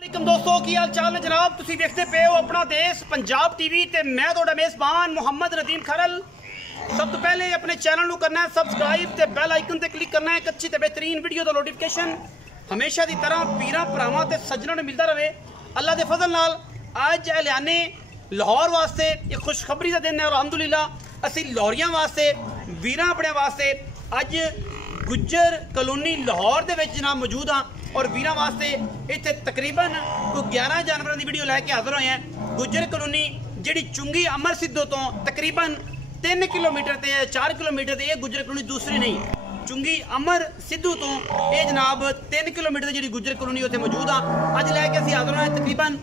दोस्तों की हाल चाल है जनाब। तुसी देखते पे हो अपना देश पंजाब टीवी ते मैं तुहाडा मेज़बान मुहम्मद रदीम खरल। सब तो पहले अपने चैनल को करना है सबसक्राइब ते बेल आइकन ते क्लिक करना है। एक अच्छी ते बेहतरीन वीडियो का नोटिफिकेशन हमेशा की तरह पीरा भरावां ते सज्जनां नूं मिलता रहे अल्लाह के फजल नाल। अज ऐलाने लाहौर वास्ते एक खुशखबरी का दिन है और अलहमदुलिल्लाह असी लाहौरियां वास्ते वीरां अपने वास्ते अज गुज्जर कलोनी लाहौर दे विच जनाब मौजूद हाँ और वीरां वास्ते इत्थे तकरीबन कोई 11 जानवरों की वीडियो लैके हाजिर होए हैं। गुज्जर कलोनी जिहड़ी चुंगी अमर सिद्धो तो तकरीबन 3 किलोमीटर ते 4 किलोमीटर ते गुज्जर कलोनी दूसरी नहीं चुंगी अमर सिद्धू तो ये जनाब 3 किलोमीटर जी गुज्जर कलोनी उत्थे मौजूद हाँ। अज लैके असीं हाजिर होए तकरीबन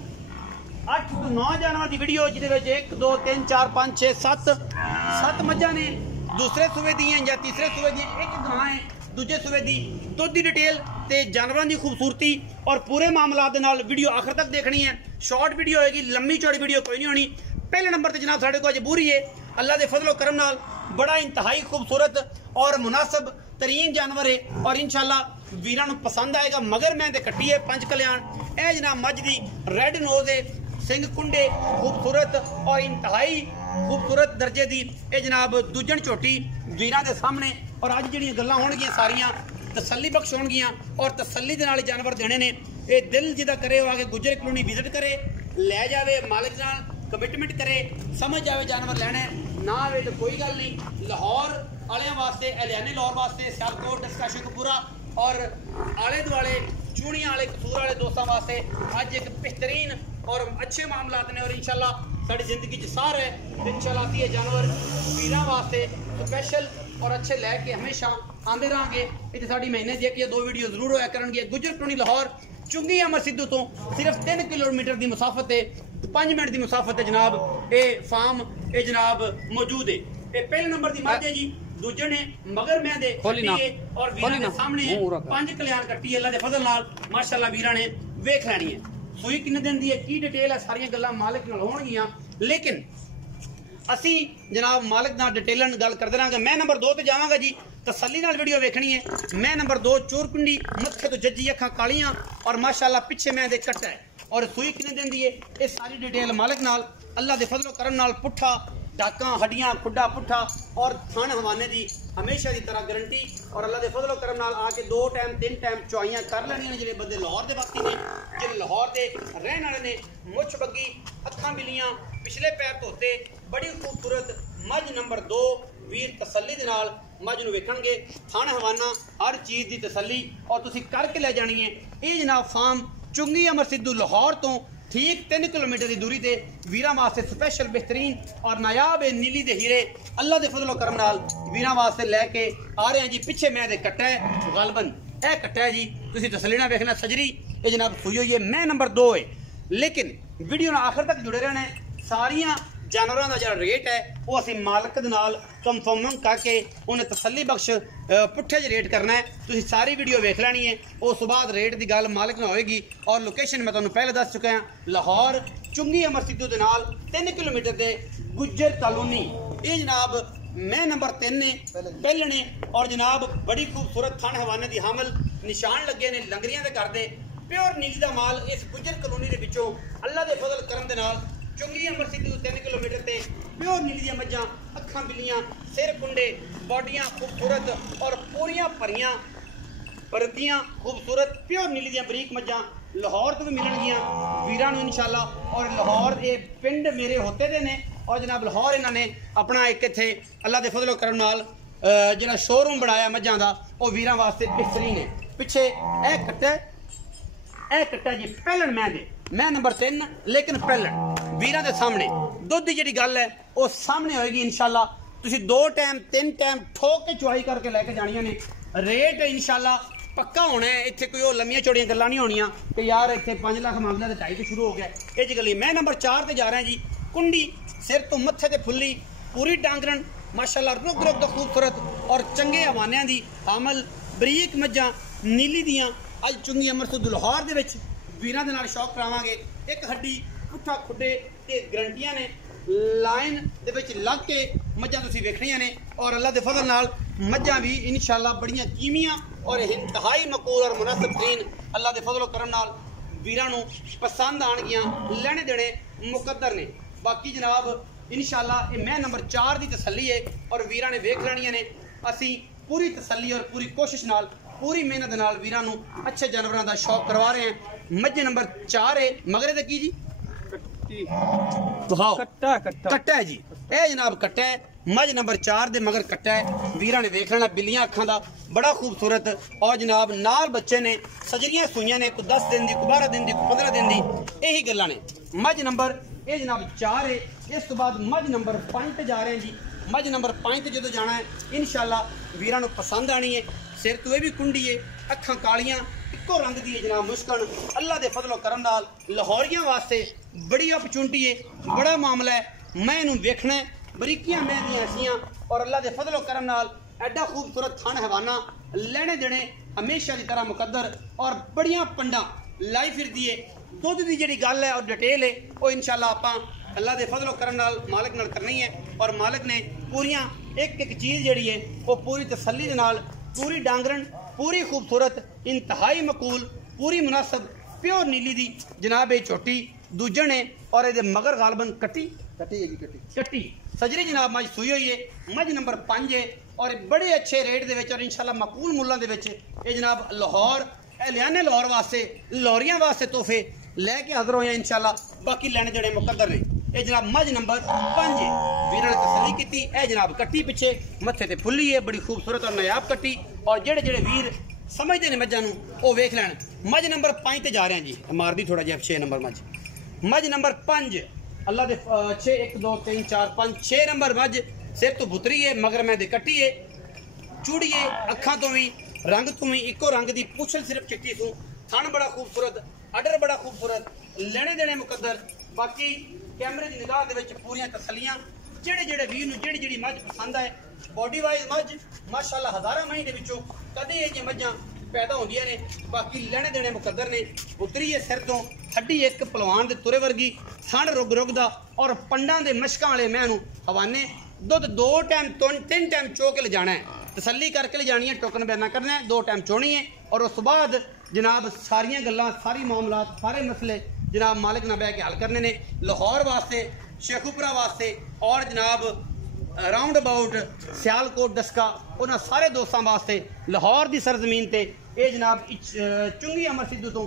8 तो 9 जानवर की वीडियो जिहदे 1 2 3 4 5 6 7 मझां ने दूसरे सूबे दी या तीसरे सूबे दी, एक गां है दूजे सूबे की दुध की डिटेल ते जानवरों की खूबसूरती और पूरे मामला के नाल वीडियो आखिर तक देखनी है। शॉर्ट वीडियो होएगी, लंबी चौड़ी वीडियो कोई नहीं होनी। पहले नंबर पर जनाब साढ़े को अज बूरी है अल्लाह के फजलो करम नाल बड़ा इंतहाई खूबसूरत और मुनासिब तरीन जानवर है और इंशाल्लाह वीरां नूं पसंद आएगा। मगर मैं कट्टी है पंच कल्याण यह जनाब मझ की रेड नोज है, सिंह कुंडे खूबसूरत और इंतहाई खूबसूरत दर्जे की यह जनाब दूजन झोटी वीरां के सामने। और अज जिहड़ियां गल्लां होणगियां सारियां तसल्ली बख्श होणगियां और तसल्ली दे नाल जानवर देने ने। ये दिल जिदा करे वो आके गुज्जर कलोनी विजिट करे, लै जावे मालिक नाल कमिटमेंट करे, समझ जावे जानवर लैना ना आवे तो कोई गल नहीं। लाहौर आलियां वास्ते हरियाणे लाहौर वास्ते सियालकोट डस्का शेखपुरा और आले दुआले चूड़ियां वाले कसूर वाले दोस्तों वास्ते अज एक बेहतरीन और अच्छे मामलात ने और इंशाल्लाह साड़ी जिंदगी च सार है। इंशाल्लाह ये जानवर वीरां वास्ते स्पैशल और अच्छे लैके हमेशा आते रहेंगे। इतने साड़ी महीने की एक या 2 वीडियो जरूर होया करेंगे। गुज्जर कलोनी लाहौर चुंगी अमर सिद्धू तो सिर्फ 3 किलोमीटर की मुसाफत है, 5 मिनट की मुसाफत है जनाब ये फार्म ये जनाब मौजूद है। ये पहले नंबर की मझ है जी, दूजे ने मगर मैं दे और वीरां दे सामने पंच कल्याण कट्टी अल्लाह के फजल नाल माशाअल्लाह वीरां ने वेख लैनी है। सूई किन्ने दिन दी है की डिटेल है सारियां गल्लां मालिक नाल होणगियां, लेकिन असी जनाब मालिक नाल डिटेलन गल करदे रहांगे। मैं नंबर 2 ते जावांगा जी, तसल्ली नाल वीडियो वेखनी है। मैं नंबर 2 चोरकुंडी मत्थे तो जज्जी अखां कालियां और माशाअल्लाह पिछे मैं दे कट्टा है और सूई किन्ने दिन दी है ये सारी डिटेल मालिक नाल अल्लाह दे फजलो करम नाल पुट्ठा डाकां हड्डियां खुड्डा पुट्ठा और थान हवाने की हमेशा की तरह गारंटी और अल्लाह के फजलो करम नाल आके 2 टाइम 3 टाइम चुआइयां कर लैनियां ने। जिहड़े बंदे लाहौर के वासी ने जिहड़े लाहौर के रहने वाले ने मुछ बग्गी अखां बिलियां पिछले पैर धोते बड़ी खूबसूरत मझ नंबर 2 वीर तसल्ली दे नाल मझ नूं वेखणगे। थान हवाना हर चीज़ की तसल्ली और तुसीं करके लै जानी है। ये जनाब फार्म चुंगी अमर सिद्धू लाहौर तो ठीक 3 किलोमीटर की दूरी ते वीरां वास्ते स्पैशल बेहतरीन और नायाब नीली दे हीरे अल्लाह के फजलो करम नाल वीरां वास्ते लैके आ रहे हैं जी। पिछे मैं दे कट्टा है गालबन यह कट्टा है जी, तुसीं तसल्ली नाल वेखना सजरी ये जनाब सुई हुई है। मैं नंबर 2 है, लेकिन वीडियो नाल आखिर तक जुड़े रहना है। सारियां जानवरों का जो रेट है वो असी मालिक दे नाल कंफर्म करके उन्हें तसल्ली बख्श पुट्ठे च रेट करना है। तुसीं सारी वीडियो वेख लैनी है, उस बाद रेट की गल मालिक ना होएगी। और लोकेशन मैं तुहानूं पहले दस चुका हाँ लाहौर चुंगी अमर सिद्धू दे नाल 3 किलोमीटर के गुज्जर कॉलोनी। ये जनाब मैं नंबर 3 ने पहले ने और जनाब बड़ी खूबसूरत थान हवाने की हामल निशान लगे ने लंगरियां दे करदे प्योर नीली दा माल इस गुज्जर कॉलोनी दे विचों अल्लाह के फजल करम दे नाल चुंगी अमर सिद्धू 3 किलोमीटर से प्योर नीली दी मझां अखां बिलियां सिर कुंडे बॉडियां खूबसूरत और पूरियां भरियां परतियां खूबसूरत प्योर नीली दी बरीक मझां लाहौर तो भी मिलणगियां वीरां नूं इंशाअल्लाह। और लाहौर ये पिंड मेरे होते दे ने और जनाब लाहौर इन्होंने अपना एक इत्थे अल्लाह के फजलो करम नाल जिहड़ा शोरूम बनाया मझां दा वो वीरां वास्ते बेहतरीन है। पिछे ए कट्टा जी पहलन मैं नंबर 3 लेकिन पहलन वीरां दे सामने दुध की जी गल है वो सामने होएगी इंशाल्लाह। तुसीं 2 टाइम 3 टाइम ठोक के चुआई करके लैके जानियां ने। रेट इंशाल्लाह पक्का होना है, इत्थे कोई वो लम्मियां चौड़ियां गल्लां नहीं होनियां कि यार इत्थे 5 लाख मामला तो 2.5 तो शुरू हो गया ये जी गल। मैं नंबर 4 ते जा रहा जी, कुंडी सिर तो मत्थे ते फुल्ली पूरी डांगरन माशाल्लाह रुक रुक तो खूबसूरत और चंगे हवानियां दी हामल बरीक मझां नीली दियां अज चुंगी अमर सिद्धू लाहौर दे विच वीरां दे नाल शौक करावांगे। एक हड्डी पुट्ठा खुड्डे ते गारंटियां ने लाइन दे विच लग के मझां तुसीं वेखणियां ने और अल्लाह के फजल नाल मझां भी इंशाअल्लाह बड़ियां कीमियां और इंतहाई मकबूल और मुनासिब तरीन अल्लाह के फजल करम नाल वीरां नूं पसंद आणगियां, लैणे देणे मुकद्दर ने। बाकी जनाब इंशाअल्लाह ये मैं नंबर 4 की तसल्ली है और वीरां ने वेख लैणियां ने। असी पूरी तसल्ली और पूरी कोशिश नाल पूरी मेहनत नाल वीरां नूं अच्छे जानवरों का शौक करवा रहे हैं। मझ नंबर 4 है, मगरे दा की जी कट्टा है जी, ए जनाब कट्टा है। मझ नंबर 4 दे मगर कट्टा है। वीरां ने वेख लेना, बिल्लियां अखां दा बड़ा खूबसूरत और जनाब नाल बच्चे ने, सजरियां सुइयां ने, कोई 10 दिन दी, कोई 12 दिन दी, कोई 15 दिन दी, यही गल्लां ने। मझ नंबर ये जनाब 4 है। इस तो बाद मझ नंबर 5 ते जा रहे हैं जी। मझ नंबर 5 ते जो जाना है इंशाअल्लाह वीरां नूं पसंद आनी है। सिर तो यह भी कुंडी है, अखां कालियां, इक्को रंग दी है जनाब मुश्कन। अल्लाह दे फजलो करम नाल लाहौरियां वास्ते बड़ी अपॉर्चुनिटी है, बड़ा मामला है। मैं इनू वेखना है, बरीकियां मैं दी ऐसियां और अल्लाह दे फजलो करम नाल एडा खूबसूरत थान हवाना लेने देने हमेशा की तरह मुकद्दर और बड़ियां पंडा लाई फिरदी है। दुध की जी गल है और डिटेल है वो इंशाअल्लाह आपां अल्लाह दे फजलो करम नाल मालिक नाल करनी है। और मालिक ने पूरियां एक एक चीज़ जी है वो पूरी तसल्ली दे नाल, पूरी डांगरन, पूरी खूबसूरत, इंतहाई मकूल, पूरी मुनासब प्योर नीली दी जनाब ये छोटी दूजन है। और ये मगर गालबन कट्टी सजरी जनाब मज सुई हुई है। मज नंबर 5 है और बड़े अच्छे रेट दे और इंशाअल्लाह मकूल मुल्लां दे विच ये जनाब लाहौर लियाने लाहौर वास्ते लाहौरियां वास्ते तोहफे लैके हाज़र होए इंशाअल्लाह। बाकी लैने देने मुकद्दर ने। ये जनाब मज नंबर 5 है। वीरां ने तसल्ली की। यह जनाब कट्टी पिछे मत्थे ते फुल्ली है, बड़ी खूबसूरत और नायाब कट्टी। और जेड़े जेड़े वीर समझते हैं मझां नूं वो वेख लैन। मज नंबर 5 ते जा रहे हैं जी, मार दी थोड़ा जिहा 6 नंबर मज नंबर 5 अल्लाह दे 6 1 2 3 4 5 6 नंबर मज। सिर तो बुतरी है, मगर मैं दे कट्टी है, चूड़ी है, अखां तो भी रंग तो भी इको रंग दी, पुछल सिर्फ चिट्टी तू, थन बड़ा खूबसूरत, अडर बड़ा खूबसूरत, लेने देने मुकद्दर। बाकी कैमरे की निगाह दे विच पूरियां तसलियां। जेड़े जेड़े वीर नूं जेड़ी जेड़ी मझ पसंद आए, बॉडी वाइज मझ माशाअल्लाह हज़ारां महीं दे विचों कदे ये मझां पैदा होंदियां ने। बाकी लेने देने मुकद्दर ने। उतरी है सिर तो, हड्डी एक पलवान दे तुरे वर्गी, थन रुग रुग दा और पंडां दे मशकां वाले मैं नूं हवाने। दुध 2 टाइम 3 टाइम चो के ले जाना है, तसल्ली करके ले जानी है, टोकन बयाना करना है, 2 टाइम चोनी है। और उस बाद जनाब सारियां गल्लां, सारी मामलात, सारे मसले जनाब मालिक ना बह के हल करने ने। लाहौर वास्ते, शेखुपुरा वास्ते और जनाब राउंड अबाउट सियालकोट दस्का उन्होंने सारे दोस्तों वास्ते लाहौर की सरजमीन ते ये जनाब चुंगी अमर सिद्धू तो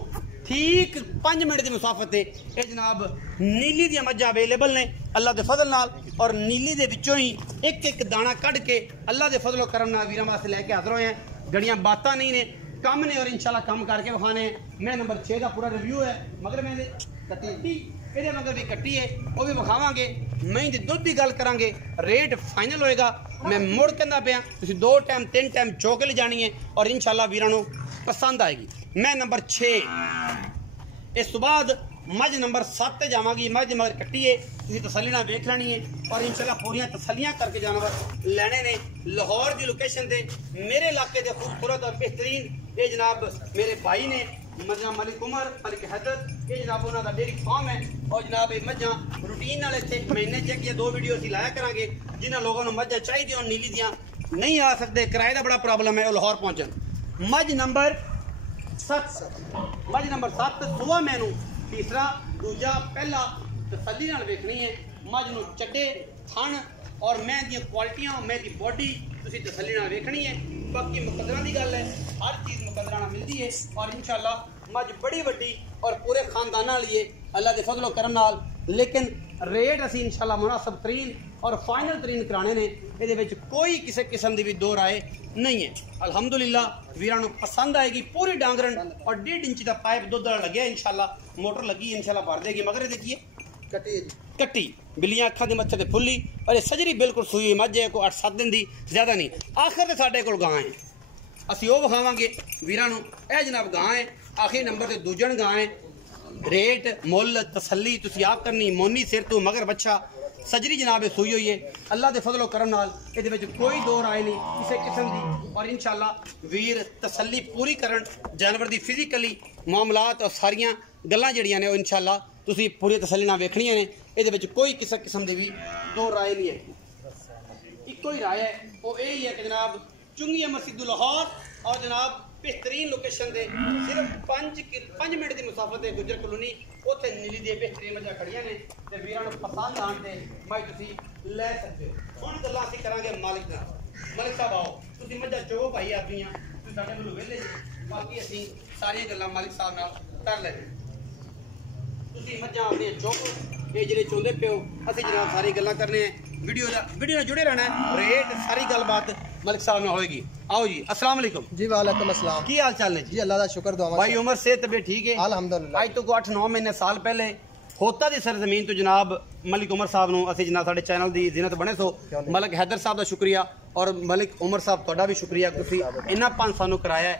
ठीक 5 मिनट की मुसाफत है। ये जनाब नीली दी मझां अवेलेबल ने अल्लाह के फजल नाल। और नीली दे विचों ही एक एक दाना कढ़ के अल्लाह के फजलो करम नाल वीरां वास्ते लैके हाज़र होए हैं। गड़ियां बातां नहीं ने, कम ने और इंशाअल्लाह कम करके विखाने। मैं नंबर 6 का पूरा रिव्यू है, मगर मैं कट्टी ये मगर भी कट्टी है वो भी विखावांगे। मई दी दुध की गल करांगे, रेट फाइनल होएगा। मैं मुड़ कहना पाया तुसीं 2 टाइम 3 टाइम चौके ले जानी है और इंशाअल्लाह वीरां नूं पसंद आएगी। मैं नंबर 6 इस तो बाद मझ नंबर 7 ते जावांगी। मझ मगर कट्टी है, तुसीं तसल्ली नाल वेख लैनी है और इंशाअल्लाह पूरियां तसल्लियां करके जानवर लैने ने। लाहौर की लोकेशन ते मेरे इलाके के खूबसूरत और बेहतरीन ये जनाब मेरे भाई ने मझां मलिक उमर मलिक हैदर, ये जनाब उन्होंने डेयरी फार्म है। और जनाब ये मझां रूटीन नाल इत्थे महीने चेक या 2 वीडियो असीं लाया करांगे। जिन्हां लोगों को मझां चाहिए और नीली दियां नहीं आ सकते, किराए का बड़ा प्रॉब्लम है, वो लाहौर पहुंचन। मझ नंबर 7 सुबह मैनू तीसरा दूजा पहला तसल्ली नाल वेखनी है। मझ नूं चड्डे थन और मैं दी क्वालिटियां, मैं दी बॉडी तुसीं तसल्ली नाल वेखनी है। बाकी मुकद्दरां दी गल है, हर चीज़ मुकद्दरां नाल मिलती है। और इंशाअल्लाह मझ बड़ी वड्डी और पूरे खानदाना लिए अल्लाह के फजलो करम नाल। लेकिन रेट असीं इंशाअल्लाह मुनासब तरीन और फाइनल तरीन कराने ने। ये विच कोई किसी किस्म की भी दो राय नहीं है। अल्हम्दुलिल्लाह वीरां नूं पसंद आएगी। पूरी डांगरन और 1.5 इंच का पाइप दुध वाला लगे इंशाअल्लाह, मोटर लगी इंशाअल्लाह भर देगी। मगर देखिए कट्टी बिल्लियां अखां दे मत्थे ते फुल्ली और ये सजरी बिल्कुल सूई मझ है, कोई 8-7 दिन दी ज़्यादा नहीं। आखिर ते साडे कोल गां है, असीं वो विखावांगे वीरां नूं। यह जनाब गां है, आखिरी नंबर ते दूजन गां है। रेट मुल तसल्ली तुसीं आप करनी। मोनी सिर तो मगर बच्चा सजरी जनाब सूई हुई है। अल्लाह के फजलो करम नाल इहदे विच कोई दो राय नहीं किसी किस्म की। और इंशाअल्लाह वीर तसल्ली पूरी करन जानवर की फिजिकली मामलात और सारियां गल्लां जड़ियां ने वो इंशाअल्लाह तुसीं पूरी तसल्ली नाल वेखणियां ने। इहदे विच कोई किसी किस्म की भी दो राय नहीं है। इको ही राय है वो यही है कि जनाब चुंगी अमर सिद्धू लाहौर और जनाब बेहतरीन लोकेशन से सिर्फ 5 मिनट की मुसाफत है गुजर कॉलोनी उत्थे नीली दी बेहतरीन मझां खड़ियां ने ते वीरां नूं पसंद आण ते मैं तुसीं लै सकदे हो। हुण गल्लां असीं करांगे मालिक नाल। मालिक साहब आओ तुसीं मझां चो भाई अपनियां तुसीं साडे कोल वेले बाकी असीं सारियां गल्लां मालिक साहब नाल कर लैंदे। तुसीं मझां अपनियां चुक ये ਜਿਹੜੇ ਚਾਹੁੰਦੇ ਪਿਓ ਅਸੀਂ ਜਨਾਬ ਸਾਰੀ ਗੱਲਾਂ ਕਰਨੇ ਆ ਵੀਡੀਓ ਨਾਲ ਜੁੜੇ ਰਹਿਣਾ ਹੈ। ਰੇਟ ਸਾਰੀ ਗੱਲਬਾਤ ਮਲਿਕ ਸਾਹਿਬ ਨਾਲ ਹੋਏਗੀ। आओ जी अस्सलाम वालेकुम जी वालेकुम अस्सलाम की हाल चाल है जी अल्लाह का शुक्र दुआ भाई उमर से तबीयत ठीक है अल्हम्दुलिल्लाह। आज तो 8-9 महीने साल पहले होता दी सरजमीन तो जनाब मलिक उमर साहब नु असि जनाब साडे चैनल दी जिन्नत बने सो मलिक हैदर साहब दा शुक्रिया और मलिक उमर साहब तोड़ा भी शुक्रिया तुसी इन्ना पान सानू कराया है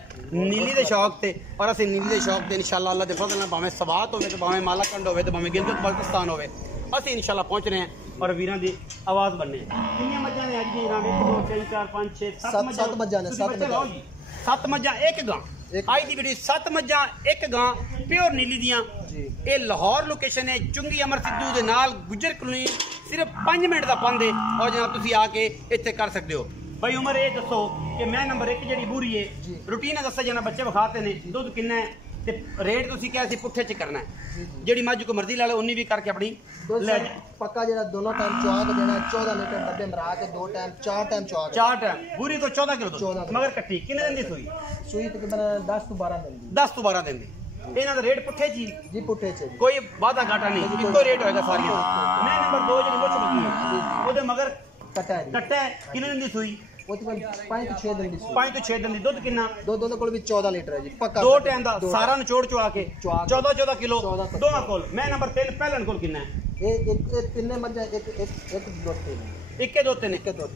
नीली दे शौक ते और असि नीली दे शौक ते इंशाअल्लाह अल्लाह दे फजल नाल भावें सवात होवे ते भावें मालाकंड होवे ते भावें गिलगित बल्तिस्तान होवे असि इंशाअल्लाह पहुंच रहे हैं और वीरां दी आवाज बनने कितनी मज्जां ने अज जनाब 1 2 3 4 5 6 7 मज्जां ने 7 मज्जां एक गां आज दी वीडियो 7 मज्जां एक गां प्योर नीली दियां ये लाहौर लोकेशन है चुंगी अमर सिद्धू दे नाल गुजर कॉलोनी सिर्फ 5 मिनट दा पंध है और जनाब तुसी आके इत्थे कर सकदे हो। भाई उमर ये दसो कि मैं नंबर 1 जेडी बूरी है रूटीन दस्सा जाना बच्चे विखाते ने दुध किन्ना है ते रेट तुसी क्या सी पुठे च करना है जेडी मज को मर्जी ला लो उन्नी भी करके अपनी ले पक्का जेड़ा दोनों टाइम चुआ के देना 14 लीटर डब्बे मरा के 2 टाइम 4 टाइम चुआ के 4 टाइम पूरी को 14 किलो दूध मगर कट्टी किन्ने दिन दी सुई तकरीबन 10 to 12 दिन दी 10 to 12 दिन दी इन्हां दा रेट पुठे जी पुठे च कोई वादा घाटा नहीं इको रेट होएगा सारियां मैं नंबर 2 जेडी मुछ लगी है ओदे मगर कट्टा है किन्ने दिन दी सुई 5 to 6 दिन दी 5 to 6 दिन दी दुध किन्ना दोनों कोल भी 14 लीटर है जी पक्का 2 टाइम दा सारा निचोड़ चुआ के 14 किलो दोवां कोल मैं नंबर 3 पहलन कोल किन्ना है एक तिन्ने मज्जा एक दो तीन इक्के दो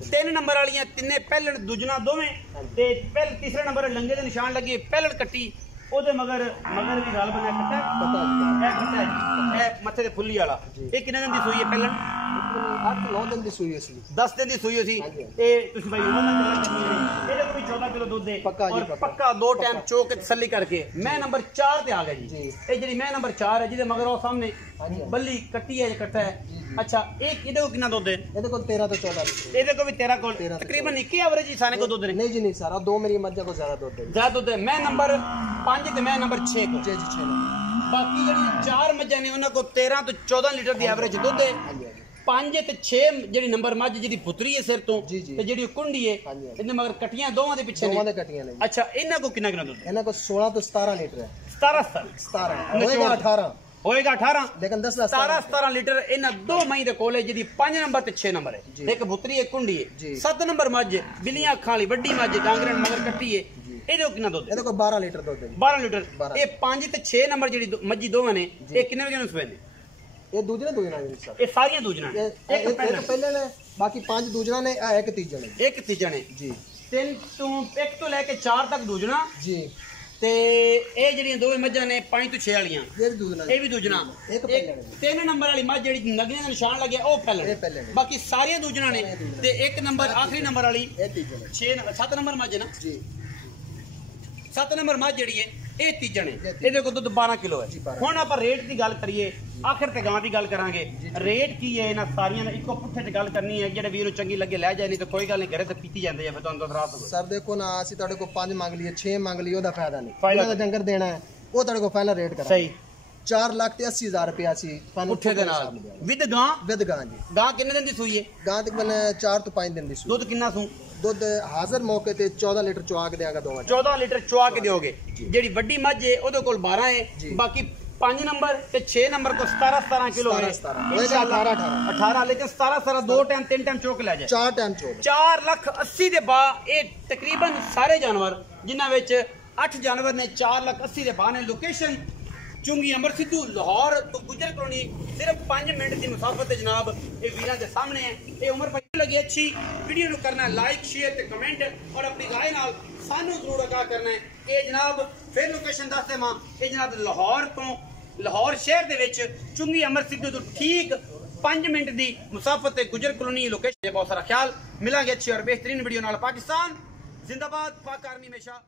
तीन नंबर वालियां तिन्ने पहलन दूजना दोवें ते पहले तीसरे नंबर लंगे दे निशान लगे पहलन कट्टी ओदे मगर भी गल बना कट्टा है मथे दे फुल्ली वाला ये किन्ने दिन दी सुई है पहलन 8-9 दिन दी सुई सी 10 दिन दी सुई सी ए तुसी भाई उमर नाल गल करनी है ਇਹਦੇ कोई 14 किलो दूध दे और पक्का 2 टाइम चो के तसल्ली करके मैं नंबर 4 ते आ गया जी ए जेडी मैं नंबर 4 है जिदे मगर ओ सामने बल्ली कट्टी है कट्टा है अच्छा एक ਇਹਦੇ को कितना दूध है ਇਹਦੇ ਕੋਲ 13 ਤੋਂ 14 लीटर ਇਹਦੇ को भी 13 को तकरीबन एक ही एवरेज ही सारे को दूध नहीं जी नहीं सारा दो मेरी मज्जा को ज्यादा दूध है ज्यादा दूध है मैं नंबर 5 ਤੇ मैं नंबर 6 को जी 6 बाकी ਜਿਹੜੀ 4 ਮੱਝਾਂ ਨੇ ਉਹਨਾਂ ਕੋ 13 ਤੋਂ 14 ਲੀਟਰ ਦੀ ਐਵਰੇਜ ਦੁੱਧ ਹੈ 5 ਤੇ 6 ਜਿਹੜੀ ਨੰਬਰ ਮੱਝ ਜਿਹਦੀ ਪੁੱਤਰੀ ਹੈ ਸਿਰ ਤੋਂ ਤੇ ਜਿਹੜੀ ਕੁੰਡੀ ਹੈ ਇਹਨੇ ਮਗਰ ਕਟੀਆਂ ਦੋਵਾਂ ਦੇ ਪਿੱਛੇ ਨੇ ਦੋਵਾਂ ਦੇ ਕਟੀਆਂ ਨੇ ਅੱਛਾ ਇਹਨਾਂ ਕੋ ਕਿੰਨਾ ਦੁੱਧ ਇਹਨਾਂ ਕੋ 16 ਤੋਂ 17 ਲੀਟਰ ਹੈ 17 ਹੋਏਗਾ 18 लेकिन 10 17 लीटर ਇਹਨਾਂ ਦੋ ਮਹੀਂ ਦੇ ਕੋਲੇ ਜਿਹਦੀ 5 ਨੰਬਰ ਤੇ 6 ਨੰਬਰ ਹੈ ਇੱਕ ਪੁੱਤਰੀ ਇੱਕ ਕੁੰਡੀ ਹੈ 7 ਨੰਬਰ ਮੱਝ ਬਿੱਲੀਆਂ ਅੱਖਾਂ ਵਾਲੀ ਵੱਡੀ ਮੱਝ ਡਾਂਗਰਨ ਮਗਰ ਕੱਟੀ ਹੈ ਇਹਦੇ ਕਿੰਨਾ ਦੁੱਧ ਇਹਦੇ ਕੋਲ 12 ਲੀਟਰ ਦੁੱਧ ਹੈ 12 ਲੀਟਰ ਇਹ 5 ਤੇ 6 ਨੰਬਰ ਜਿਹੜੀ ਮੱਝੀ ਦੋਵਾਂ ਨੇ ਇਹ ਕਿੰਨੇ ਵਜੇ ਨੂੰ ਸਵੇਦੇ ਇਹ ਦੂਜਣਾ ਸਰ ਇਹ ਸਾਰੀਆਂ ਦੂਜਣਾ ਨੇ ਇੱਕ ਪਹਿਲੇ ਨੇ ਬਾਕੀ 5 ਦੂਜਣਾ ਨੇ ਆ ਇੱਕ ਤੀਜਾ ਨੇ ਜੀ 3 ਤੋਂ 1 ਤੋਂ ਲੈ ਕੇ 4 ਤੱਕ ਦੂਜਣਾ ਜੀ ਤੇ ਇਹ ਜਿਹੜੀਆਂ ਦੋਵੇਂ ਮੱਝਾਂ ਨੇ 5 ਤੋਂ 6 ਵਾਲੀਆਂ ਇਹ ਵੀ ਦੂਜਣਾ ਇੱਕ 3 ਨੰਬਰ ਵਾਲੀ ਮੱਝ ਜਿਹੜੀ ਨਗੀਆਂ ਦਾ ਨਿਸ਼ਾਨ ਲੱਗਿਆ ਉਹ ਪਹਿਲੇ ਬਾਕੀ ਸਾਰੀਆਂ ਦੂਜਣਾ ਨੇ ਤੇ ਇੱਕ ਨੰਬਰ ਆਖਰੀ ਨੰਬਰ ਵਾਲੀ ਇਹ ਤੀਜਾ 7 ਨੰਬਰ ਮੱਝ ਨਾ ਜੀ 7 ਨੰਬਰ ਮੱਝ ਜਿਹੜੀ ਹੈ ਇਹ ਤੀਜਾ ਨੇ ਇਹਦੇ ਕੋਲ ਦੁੱਧ 12 ਕਿਲੋ ਹੈ ਹੁਣ ਆਪਾਂ ਰੇਟ ਦੀ ਗੱਲ ਕਰੀਏ ਆਖਰ ਤੇ ਗਾਂ ਦੀ ਗੱਲ ਕਰਾਂਗੇ ਰੇਟ ਕੀ ਹੈ ਇਹਨਾਂ ਸਾਰੀਆਂ ਦਾ ਇੱਕੋ ਪੁੱਠੇ ਤੇ ਗੱਲ ਕਰਨੀ ਹੈ ਜਿਹੜੇ ਵੀਰ ਨੂੰ ਚੰਗੀ ਲੱਗੇ ਲੈ ਜਾਏ ਨਹੀਂ ਤਾਂ ਕੋਈ ਗੱਲ ਨਹੀਂ ਘਰੇ ਤੇ ਪੀਤੀ ਜਾਂਦੇ ਆ ਫਿਰ ਤੁਹਾਨੂੰ ਤਾਂ ਰਾਤ ਸਰ ਦੇਖੋ ਨਾ ਅਸੀਂ ਤੁਹਾਡੇ ਕੋਲ 5 ਮੰਗ ਲਈਏ 6 ਮੰਗ ਲਈਏ ਉਹਦਾ ਫਾਇਦਾ ਨਹੀਂ ਇਹਨਾਂ ਦਾ ਡੰਗਰ ਦੇਣਾ ਹੈ ਉਹ ਤੁਹਾਡੇ ਕੋਲ ਫਾਈਨਲ ਰੇਟ ਕਰਾਂਗੇ ਸਹੀ 4,80,000 ਰੁਪਇਆ ਸੀ ਪੁੱਠੇ ਦੇ ਨਾਲ ਵਿਦ ਗਾਂ ਜੀ ਗਾਂ ਕਿੰਨੇ ਦਿਨ ਦੀ ਸੂਈ ਹੈ ਗਾਂ ਤਕਰੀਬਨ 4 ਤੋਂ 5 ਦਿਨ ਦੀ ਸੂਈ ਦੁੱਧ ਕਿੰਨਾ ਸੂ ਦੁੱਧ ਹਾਜ਼ਰ ਮੌਕੇ ਤੇ 14 ਲੀਟਰ ਚੁਆ ਕੇ ਦੇਾਂਗਾ ਦੋਵਾਂ 14 ਲੀਟਰ ਚੁਆ ਕੇ ਦਿਓਗੇ ਜਿਹੜੀ ਵੱਡੀ ਮੱਝ ਹੈ ਉਹਦੇ ਕੋਲ 12 ਹੈ ਬਾਕੀ 5 ਨੰਬਰ ਤੇ 6 ਨੰਬਰ ਕੋ 17 ਕਿਲੋ ਹੈ ਹੋਏਗਾ 18 ਲੇਕਿਨ 17 2 ਟਾਈਮ 3 ਟਾਈਮ ਚੋਕ ਲੈ ਜਾਏ 4 ਟਾਈਮ ਚੋਕ 4,80,000 ਦੇ ਬਾ ਇਹ ਤਕਰੀਬਨ ਸਾਰੇ ਜਾਨਵਰ ਜਿਨ੍ਹਾਂ ਵਿੱਚ 8 ਜਾਨਵਰ ਨੇ 4,80,000 ਦੇ ਬਾ ਨੇ ਲੋਕੇਸ਼ਨ चुंगी अमर सिद्धू लाहौर तो गुजर कॉलोनी सिर्फ 5 मिनट की मुसाफत है जनाब ये वीरां के सामने है ये उमर भाई लगी अच्छी वीडियो को करना लाइक शेयर ते कमेंट और अपनी राय नाल सानू जरूर आगाह करना है ये जनाब फिर लोकेशन दस देवां ये जनाब लाहौर शहर दे विच चुंगी अमर सिद्धू तो ठीक 5 मिनट की मुसाफत है गुजर कॉलोनी लोकेशन बहुत सारा ख्याल मिलांगे अच्छी और बेहतरीन वीडियो नाल पाकिस्तान जिंदाबाद पाक आर्मी हमेशा